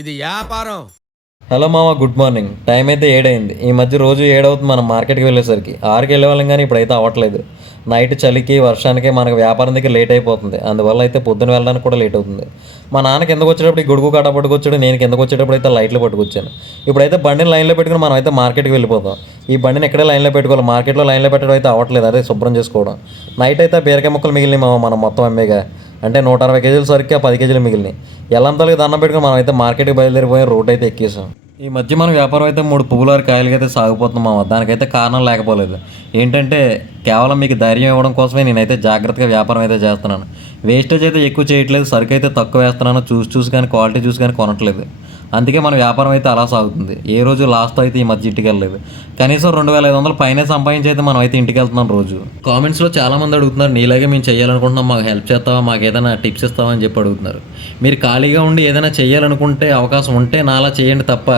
ఇది వ్యాపారం. హలో మామ గుడ్ మార్నింగ్. టైం అయితే ఏడైంది. ఈ మధ్య రోజు ఏడవుతుంది మనం మార్కెట్కి వెళ్ళేసరికి. ఆరుకి వెళ్ళేవాళ్ళం కానీ ఇప్పుడైతే అవ్వట్లేదు. నైట్ చలికి వర్షానికి మనకు వ్యాపారం దగ్గర లేట్ అయిపోతుంది. అందువల్ల అయితే పొద్దున వెళ్ళడానికి కూడా లేట్ అవుతుంది. మా నాన్న కిందకు వచ్చేటప్పుడు ఈ గొడుగు కాట పట్టుకొచ్చాడు నేను కిందకు వచ్చేటప్పుడు అయితే లైట్లు పట్టుకొచ్చాను. ఇప్పుడైతే బండిని లైన్లో పెట్టుకుని మనం అయితే మార్కెట్కి వెళ్ళిపోతాం. ఈ బండిని ఎక్కడే లైన్లో పెట్టుకోవాలి? మార్కెట్లో లైన్లో పెట్టడం అయితే అవ్వట్లేదు. అదే శుభ్రం చేసుకోవడం. నైట్ అయితే బీరకాయ ముక్కలు మిగిలినాయి మామ మనం మొత్తం అమ్మేగా. అంటే నూట అరవై కేజీలు సరికి పది కేజీలు మిగిలినాయి. ఎల్లంతలకి దండం పెట్టుకుని మనం అయితే మార్కెట్కి బయలుదేరిపోయి రూట్ అయితే ఎక్కేసాం. ఈ మధ్య మన వ్యాపారం అయితే మూడు పువ్వులారు కాయలకి అయితే సాగిపోతున్నాం మామ. దానికైతే కారణం లేకపోలేదు. ఏంటంటే కేవలం మీకు ధైర్యం ఇవ్వడం కోసమే నేనైతే జాగ్రత్తగా వ్యాపారం అయితే చేస్తున్నాను. వేస్టేజ్ అయితే ఎక్కువ చేయట్లేదు. సరుకు అయితే తక్కువ వేస్తున్నాను. చూసి చూసి కానీ క్వాలిటీ చూసి కానీ కొనట్లేదు. అందుకే మన వ్యాపారం అయితే అలా సాగుతుంది. ఏ రోజు లాస్ట్ అయితే ఈ మధ్య ఇంటికి వెళ్ళలేదు. కనీసం రెండు వేల ఐదు వందలు పైనే సంపాదించి అయితే మనం అయితే ఇంటికి వెళ్తున్నాం రోజు. కామెంట్స్లో చాలామంది అడుగుతున్నారు నీలాగే మేము చేయాలనుకుంటున్నాం మాకు హెల్ప్ చేస్తావా మాకు ఏదైనా టిప్స్ ఇస్తావా అని చెప్పి అడుగుతున్నారు. మీరు ఖాళీగా ఉండి ఏదైనా చేయాలనుకుంటే అవకాశం ఉంటే నాలా చేయండి తప్ప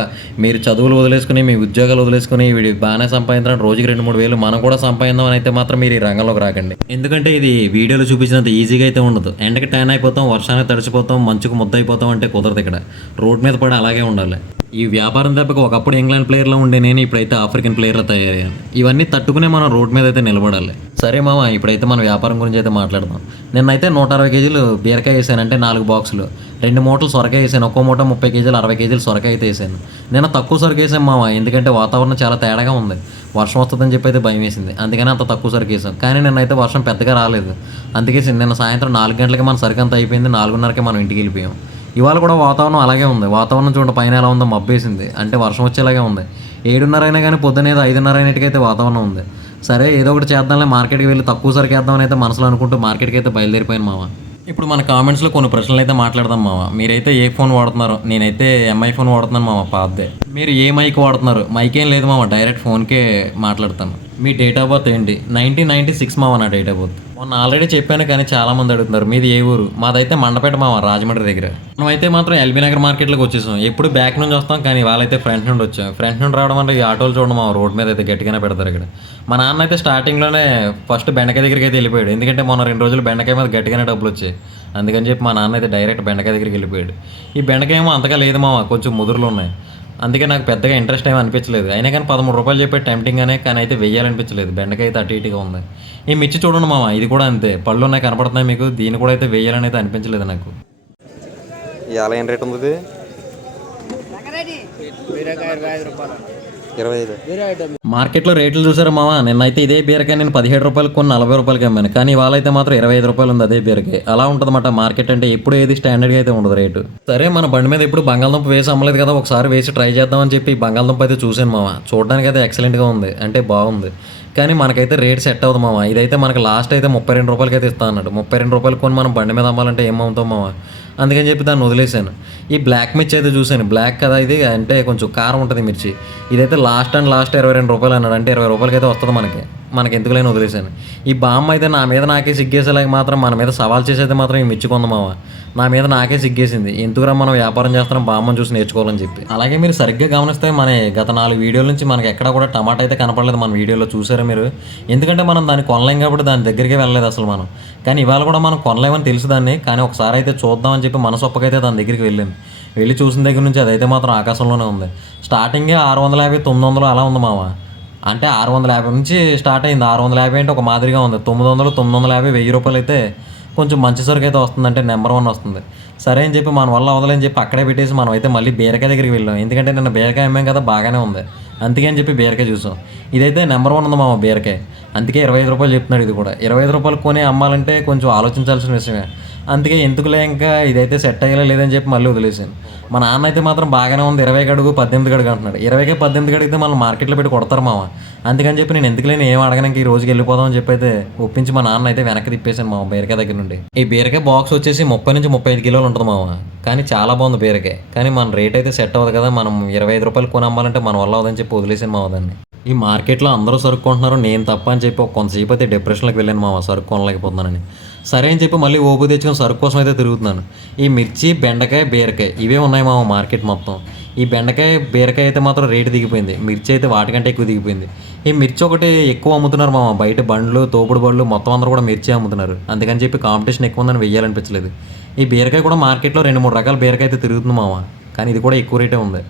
మీరు చదువులు వదిలేసుకుని మీ ఉద్యోగాలు వదిలేసుకుని వీడి బాగానే సంపాదించడం రోజుకి రెండు మూడు వేలు మనం కూడా సంపాదిందాం అని అయితే మాత్రం మీరు ఈ రంగంలోకి రాకండి. ఎందుకంటే ఇది వీడియోలో చూపించినంత ఈజీగా అయితే ఉండదు. ఎండకి ట్యాన్ అయిపోతాం వర్షానికి తడిచిపోతాం మంచుకు ముద్ద అయిపోతాం అంటే కుదరదు ఇక్కడ. రోడ్ మీద పడి అలాగే ఉండాలి. ఈ వ్యాపారం దెబ్బకి ఒకప్పుడు ఇంగ్లాండ్ ప్లేయర్లో ఉండే నేను ఇప్పుడైతే ఆఫ్రికన్ ప్లేయర్లో తయారయ్యాను. ఇవన్నీ తట్టుకునే మనం రోడ్ మీద అయితే నిలబడాలి. సరే మామ ఇప్పుడైతే మన వ్యాపారం గురించి అయితే మాట్లాడదాం. నిన్నైతే నూట అరవై కేజీలు బీరకాయ వేసాను అంటే నాలుగు బాక్సులు. రెండు మూటలు సొరకాయ వేసాను ఒక్కో మూట ముప్పై కేజీలు అరవై కేజీలు సొరకాయ అయితే వేసాను. నేను తక్కువ సొరక వేసాను మామ ఎందుకంటే వాతావరణం చాలా తేడాగా ఉంది. వర్షం వస్తుందని చెప్పి అయితే భయం వేసింది. అందుకని అంత తక్కువ సరుకు వేసాం. కానీ నిన్నైతే వర్షం పెద్దగా రాలేదు. అందుకే నిన్న సాయంత్రం నాలుగు గంటలకి మన సరుకు అంతా అయిపోయింది నాలుగున్నరకే మనం ఇంటికి వెళ్ళిపోయాం. ఇవాళ కూడా వాతావరణం అలాగే ఉంది. వాతావరణం చూడండి పైన ఎలా ఉందో మబ్బేసింది. అంటే వర్షం వచ్చేలాగే ఉంది. ఏడున్నర అయినా కానీ పొద్దున ఏదో ఐదున్నర అయినట్టుకైతే వాతావరణం ఉంది. సరే ఏదో ఒకటి చేద్దాంలే మార్కెట్కి వెళ్ళి తక్కువ సరికి వేద్దామని అయితే మనసులో అనుకుంటూ మార్కెట్కి అయితే బయలుదేరిపోయాను మామ. ఇప్పుడు మన కామెంట్స్లో కొన్ని ప్రశ్నలు అయితే మాట్లాడదాం మామ. మీరైతే ఏ ఫోన్ వాడుతున్నారు? నేనైతే ఎంఐ ఫోన్ వాడుతున్నాను మామ పాతదే. మీరు ఏ మైక్ వాడుతున్నారు? మైక్ ఏం లేదు మామ డైరెక్ట్ ఫోన్కే మాట్లాడతాను. మీ డేట్ ఆఫ్ బర్త్ ఏంటి? నైన్టీన్ నైన్టీ సిక్స్ మామ నా డేట్ ఆఫ్ బర్త్ మొన్న ఆల్రెడీ చెప్పాను కానీ చాలామంది అడుగుతున్నారు మీది ఏ ఊరు? మాదైతే మండపేట మామ రాజమండ్రి దగ్గర. మనం అయితే మాత్రం ఎల్బీ నగర్ మార్కెట్లోకి వచ్చేసాం. ఎప్పుడు బ్యాక్ నుంచి వస్తాం కానీ వాళ్ళైతే ఫ్రంట్ నుండి వచ్చాం. ఫ్రంట్ నుండి రావడం అంటే ఈ ఆటోలు చూడడం మా రోడ్ మీద అయితే గట్టిగానే పెడతారు ఇక్కడ. మా నాన్న అయితే స్టార్టింగ్లోనే ఫస్ట్ బెండకాయ దగ్గరికి అయితే వెళ్ళిపోయాడు. ఎందుకంటే మొన్న రెండు రోజులు బెండకాయ మీద గట్టిగానే డబ్బులు వచ్చాయి. అందుకని చెప్పి మా నాన్న అయితే డైరెక్ట్ బెండకాయ దగ్గరికి వెళ్ళిపోయాడు. ఈ బెండకాయ ఏమో అంతగా లేదు మామ కొంచెం ముదురులు ఉన్నాయి. అందుకే నాకు పెద్దగా ఇంట్రెస్ట్ ఏమీ అనిపించలేదు. అయినా కానీ పదమూడు రూపాయలు చెప్పే టెంప్టింగ్గానే కానీ అయితే వెయ్యాలనిపించలేదు. బెండకాయ అయితే అటు ఇటుగా ఉంది. ఈ మిర్చి చూడండి మామ ఇది కూడా అంతే. పళ్ళు ఉన్నాయి కనపడుతున్నాయి మీకు. దీన్ని కూడా అయితే వెయ్యాలని అయితే అనిపించలేదు నాకు. ఇవాళ ఏం రేట్ ఉంది? ఇరవై ఐదు. మార్కెట్లో రేట్లు చూసారా మామ? నిన్నైతే ఇదే బీరకాయ నేను పదిహేడు రూపాయలకు కొన్ని నలభై రూపాయలకి అమ్మాను. కానీ ఇవాళ అయితే మాత్రం ఇరవై ఐదు రూపాయలు ఉంది అదే బీరకాయ. అలా ఉంటుందన్నమాట మార్కెట్ అంటే ఎప్పుడు ఏది స్టాండర్డ్గా అయితే ఉండదు రేటు. సరే మన బండి మీద ఇప్పుడు బంగాళదుంప వేసి అమ్మలేదు కదా ఒకసారి వేసి ట్రై చేద్దామని చెప్పి బంగాళదుంప అయితే చూశాను మామ. చూడడానికి అయితే ఎక్సలెంట్గా ఉంది. అంటే బాగుంది. కానీ మనకైతే రేట్ సెట్ అవ్వదు మామ. ఇదైతే మనకి లాస్ట్ అయితే ముప్పై రెండు రూపాయలకి అయితే ఇస్తా అన్నాడు. ముప్పై రెండు రూపాయలు కొని మనం బండి మీద అమ్మాలంటే ఏం అమ్ముతాం మామ? అందుకని చెప్పి దాన్ని వదిలేశాను. ఈ బ్లాక్ మిర్చి అయితే చూశాను. బ్లాక్ కదా ఇది? అంటే కొంచెం కారం ఉంటుంది మిర్చి. ఇదైతే లాస్ట్ అండ్ లాస్ట్ ఇరవై రెండు రూపాయలు అన్నాడు. అంటే ఇరవై రూపాయలకి అయితే వస్తుంది మనకి. మనకి ఎందుకు లేని వదిలేశాను. ఈ బామ్మ అయితే నా మీద నాకే సిగ్గేసేలాగా మాత్రం మన మీద సవాల్ చేసేది మాత్రం ఈ మెచ్చుకుందామావా నా మీద నాకే సిగ్గేసింది. ఎందుకురా మనం వ్యాపారం చేస్తున్నాం బామ్మని చూసి నేర్చుకోవాలని చెప్పి. అలాగే మీరు సరిగ్గా గమనిస్తే మన గత నాలుగు వీడియోల నుంచి మనకి ఎక్కడ కూడా టమాటా అయితే కనపడలేదు మన వీడియోలో చూసారా మీరు? ఎందుకంటే మనం దాన్ని కొనలేం కాబట్టి దాని దగ్గరికి వెళ్ళలేదు అసలు మనం. కానీ ఇవాళ కూడా మనం కొనలేమని తెలుసు దాన్ని కానీ ఒకసారి అయితే చూద్దామని చెప్పి మనసొప్పకైతే దాని దగ్గరికి వెళ్ళింది. వెళ్ళి చూసిన దగ్గర నుంచి అదైతే మాత్రం ఆకాశంలోనే ఉంది. స్టార్టింగే ఆరు వందల యాభై తొమ్మిది వందలు అలా ఉంది మామ అంటే ఆరు వందల యాభై నుంచి స్టార్ట్ అయింది. ఆరు వందల యాభై అంటే ఒక మాదిరిగా ఉంది. తొమ్మిది వందలు తొమ్మిది వందల యాభై వెయ్యి రూపాయలు అయితే కొంచెం మంచి సరుకు అయితే వస్తుంది అంటే నెంబర్ వన్ వస్తుంది. సరే అని చెప్పి మన వల్ల అవదలని చెప్పి అక్కడే పెట్టేసి మనం అయితే మళ్ళీ బీరకాయ దగ్గరికి వెళ్ళాం. ఎందుకంటే నిన్న బీరకాయ అమ్మాం కదా బాగానే ఉంది. అందుకే అని చెప్పి బీరకాయ చూసాం. ఇదైతే నెంబర్ వన్ ఉంది మామ బీరకాయ. అందుకే ఇరవై ఐదు రూపాయలు చెప్తున్నాడు ఇది కూడా. ఇరవై ఐదు రూపాయలు కొని అమ్మాలంటే కొంచెం ఆలోచించాల్సిన విషయమే. అందుకే ఎందుకులే ఇంకా ఇదైతే సెట్ అయ్యేలా లేదని చెప్పి మళ్ళీ వదిలేసాను మా నాన్న అయితే మాత్రం బాగానే ఉంది ఇరవై అడుగు పద్దెనిమిది అడుగు అంటున్నాడు. ఇరవైకే పద్దెనిమిది అడిగితే మళ్ళీ మార్కెట్లో పెట్టి కొడతారు మామ. అందుకని చెప్పి నేను ఎందుకులే ఏం అడగడానికి ఈ రోజుకి వెళ్ళిపోదాం అని చెప్పి అయితే ఒప్పించి మా నాన్న అయితే వెనక్కి తిప్పేశాను మామ బీరకాయ దగ్గర నుండి. ఈ బీరకాయ బాక్స్ వచ్చేసి ముప్పై నుంచి ముప్పై ఐదు కిలోలు ఉంటుంది మామ. కానీ చాలా బాగుంది బీరకాయ. కానీ మన రేట్ అయితే సెట్ అవ్వదు కదా మనం ఇరవై ఐదు రూపాయలు కొనమ్మాలంటే మన వల్ల అవదని చెప్పి వదిలేసాను మామ దాన్ని. ఈ మార్కెట్లో అందరూ సరుకు కొంటున్నారు నేను తప్ప అని చెప్పి కొంతసేపు అయితే డిప్రెషన్లోకి వెళ్ళాను మామ సరుకు కొనలేకపోతున్నానని సరే అని చెప్పి మళ్ళీ ఓపు తెచ్చుకొని సరుకు కోసం అయితే తిరుగుతున్నాను. ఈ మిర్చి బెండకాయ బీరకాయ ఇవే ఉన్నాయి మామ మార్కెట్ మొత్తం. ఈ బెండకాయ బీరకాయ అయితే మాత్రం రేటు దిగిపోయింది. మిర్చి అయితే వాటికంటే ఎక్కువ దిగిపోయింది. ఈ మిర్చి ఒకటి ఎక్కువ అమ్ముతున్నారు మామ. బయట బండ్లు తోపుడు బండ్లు మొత్తం అందరూ కూడా మిర్చి అమ్ముతున్నారు. అందుకని చెప్పి కాంపిటీషన్ ఎక్కువ ఉందని వెయ్యాలనిపించలేదు. ఈ బీరకాయ కూడా మార్కెట్లో రెండు మూడు రకాల బీరకాయ అయితే తిరుగుతుంది మామ. కానీ ఇది కూడా ఎక్కువ రేటే ఉంది.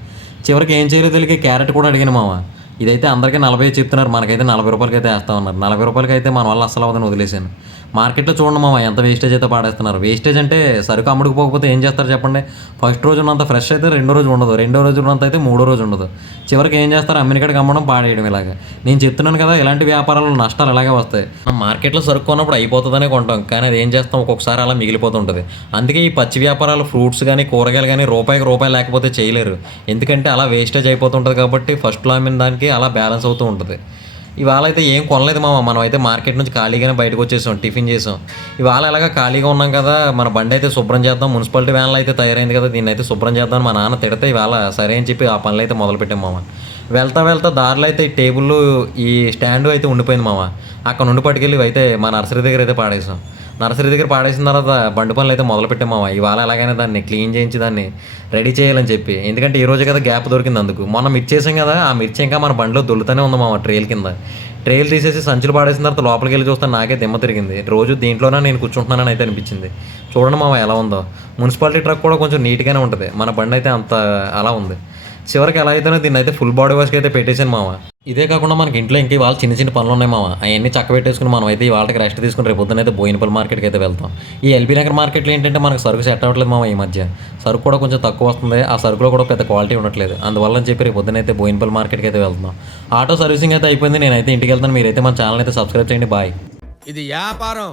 చివరికి ఏం చేయలేదు తెలియక క్యారెట్ కూడా అడిగాను మామ. ఇదైతే అందరికీ నలభై చెప్తున్నారు. మనకైతే నలభై రూపాయలకి అయితే వేస్తా ఉన్నారు. నలభై రూపాయలకి అయితే మన వల్ల అసలు అవదని వదిలేసాను మార్కెట్లో చూడండి మామ ఎంత వేస్టేజ్ అయితే పాడేస్తున్నారు. వేస్టేజ్ అంటే సరుకు అమ్ముడుకుపోకపోతే ఏం చేస్తారు చెప్పండి? ఫస్ట్ రోజు ఉన్నంత ఫ్రెష్ అయితే రెండో రోజు ఉండదు. రెండో రోజు ఉన్నంత అయితే మూడో రోజు ఉండదు. చివరికి ఏం చేస్తారు? అమ్మినకాడికి అమ్మడం పాడేయడం ఇలాగా. నేను చెప్తున్నాను కదా ఇలాంటి వ్యాపారాలు నష్టాలు ఇలాగే వస్తాయి? మనం మార్కెట్లో సరుకు కొన్నప్పుడు అయిపోతుందనే కొంటాం. కానీ అది ఏం చేస్తాం? ఒక్కొక్కసారి అలా మిగిలిపోతుంటుంది అందుకే ఈ పచ్చి వ్యాపారాలు ఫ్రూట్స్ కానీ కూరగాయలు కానీ రూపాయికి రూపాయి లేకపోతే చేయలేరు. ఎందుకంటే అలా వేస్టేజ్ అయిపోతుంటుంది కాబట్టి ఫస్ట్లో అమ్మిన దానికి అలా బ్యాలెన్స్ అవుతూ ఉంటుంది. ఇవాళ అయితే ఏం కొనలేదు మామ. మనం అయితే మార్కెట్ నుంచి ఖాళీగానే బయటకు వచ్చేసాం టిఫిన్ చేసాం. ఇవాళ ఎలాగ ఖాళీగా ఉన్నాం కదా మన బండి అయితే శుభ్రం చేద్దాం మున్సిపాలిటీ వ్యాన్లో అయితే తయారైంది కదా దీన్ని అయితే శుభ్రం చేద్దాం మా నాన్న తిడితే ఇవాళ సరే అని చెప్పి ఆ పనులు అయితే మొదలుపెట్టాం మామ. వెళ్తా వెళ్తా దారిలో అయితే ఈ టేబుల్ ఈ స్టాండ్ అయితే ఉండిపోయింది మామ. అక్కడ నుండి పట్టుకెళ్ళి అయితే మా నర్సరీ దగ్గర అయితే పాడేసాం. నర్సరీ దగ్గర పాడేసిన తర్వాత బండి పనులు అయితే మొదలు పెట్టామా ఇవాళ ఎలాగైనా దాన్ని క్లీన్ చేయించి దాన్ని రెడీ చేయాలని చెప్పి. ఎందుకంటే ఈ రోజు కదా గ్యాప్ దొరికింది అందుకు. మొన్న మిర్చి చేసాం కదా ఆ మిర్చి ఇంకా మన బండిలో దొల్లుతూనే ఉంది మామ ట్రైల్ కింద. ట్రైల్ తీసేసి సంచులు పాడేసిన తర్వాత లోపలికి వెళ్ళి చూస్తే నాకే దిమ్మ తిరిగింది. రోజు దీంట్లోనే నేను కూర్చుంటున్నానని అయితే అనిపించింది. చూడండి మామ ఎలా ఉందో. మున్సిపాలిటీ ట్రక్ కూడా కొంచెం నీట్గానే ఉంటుంది. మన బండి అయితే అంత అలా ఉంది. చివరికి ఎలా అయితేనో దీన్ని అయితే ఫుల్ బాడీ వాష్కి అయితే పెట్టేశాను మామ ఇదే కాకుండా మనకి ఇంట్లో ఇంకా ఇవాళ చిన్న చిన్న పనులు ఉన్నాయి మామ అవన్నీ చక్క పెట్టేసుకుని మనం అయితే ఇవాళకి రెస్ట్ తీసుకుని రేపు పొద్దున అయితే బోయినపల్లి మార్కెట్కి అయితే వెళ్తాం. ఈ ఎల్బీ నగర్ మార్కెట్లో ఏంటంటే మనకు సరుకు సెట్ అవ్వట్లేదు మామ ఈ మధ్య. సరుకు కూడా కొంచెం తక్కువ వస్తుంది. ఆ సరుకులో కూడా పెద్ద క్వాలిటీ ఉండట్లేదు. అందువల్ల అని చెప్పి రేపు పొద్దున అయితే బోయినపల్లి మార్కెట్కి అయితే వెళ్తున్నాం. ఆటో సర్వీసింగ్ అయితే అయిపోయింది. నేనైతే ఇంటికి వెళ్తాను. మీరైతే మన ఛానల్ అయితే సబ్స్క్రైబ్ చేయండి. బాయ్ ఇది వ్యాపారం.